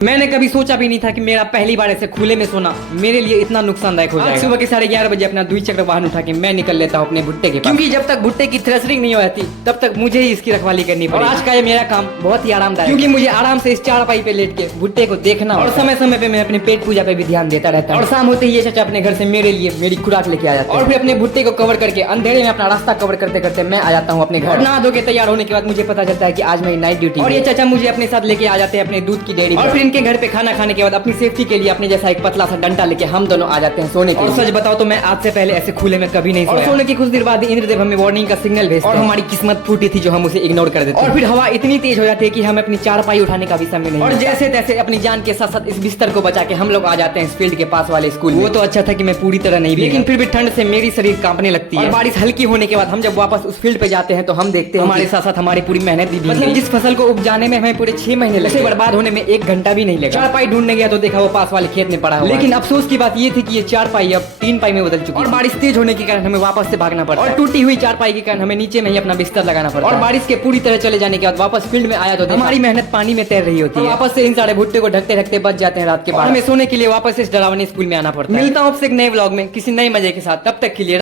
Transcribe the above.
मैंने कभी सोचा भी नहीं था कि मेरा पहली बार ऐसे खुले में सोना मेरे लिए इतना नुकसानदायक हो जाएगा। सुबह के 11:30 बजे अपना द्विचक्र वाहन उठा के मैं निकल लेता हूँ अपने भुट्टे के पास, क्योंकि जब तक भुट्टे की थ्रेशरिंग नहीं हो जाती तब तक मुझे ही इसकी रखवाली करनी पड़ेगी। और आज का ये मेरा काम बहुत ही आरामदायक, क्योंकि मुझे आराम से इस चारपाई पे लेट के भुट्टे को देखना और समय समय पे मैं अपने पेट पूजा पे भी ध्यान देता रहता हूँ। और शाम होते ही ये चाचा अपने घर से मेरे लिए मेरी खुराक लेके आ जाता है और फिर अपने भुट्टे को कवर करके अंधेरे में अपना रास्ता कवर करते करते मैं आ जाता हूँ अपने घर। नहा धो के तैयार होने के बाद मुझे पता चलता है कि आज मेरी नाइट ड्यूटी और ये चाचा मुझे अपने साथ लेके आ जाते हैं अपने दूध की डेयरी और फिर इनके घर पे खाना खाने के बाद अपनी सेफ्टी के लिए अपने जैसा एक पतला सा डंडा लेके हम दोनों आ जाते हैं सोने के लिए। और सच बताओ तो मैं आज से पहले ऐसे खुले में कभी नहीं सोया। सोने की कुछ देर बाद इंद्रदेव हमें वार्निंग का सिग्नल भेजते हैं और हमारी किस्मत फूटी थी जो हम उसे इग्नोर कर देते। और फिर हवा इतनी तेज हो जाती है कि हमें अपनी चारपाई उठाने का भी समय नहीं, और जैसे तैसे अपनी जान के साथ साथ इस बिस्तर को बचा के हम लोग आ जाते हैं इस फील्ड के पास वाले स्कूल। वो तो अच्छा था कि मैं पूरी तरह नहीं, लेकिन फिर भी ठंड से मेरी शरीर कांपने लगती है। और बारिश हल्की होने के बाद हम जब वापस उस फील्ड पे जाते हैं तो हम देखते हैं हमारे साथ साथ हमारी पूरी मेहनत भी मतलब जिस फसल को उपजाने में हमें पूरे 6 महीने लगे, बर्बाद होने में 1 घंटा भी नहीं लगा। चारपाई ढूंढने गया तो देखा वो पास वाले खेत में पड़ा हुआ। लेकिन अफसोस की बात ये थी कि ये चारपाई अब 3 पाई में बदल चुकी है और बारिश तेज होने के कारण हमें वापस से भागना पड़ा और टूटी हुई चारपाई के कारण हमें नीचे में ही अपना बिस्तर लगाना पड़ा। और बारिश के पूरी तरह चले जाने के बाद वापस फील्ड में आया तो हमारी मेहनत पानी में तैर रही होती है। वापस से इन सारे भुट्टे को ढकते ढकते बच जाते हैं रात के बाद, हमें सोने के लिए वापस इस डरावनी स्कूल में आना पड़ता है। मिलता हूँ आपसे एक नए व्लॉग में किसी नए मजे के साथ, तब तक के लिए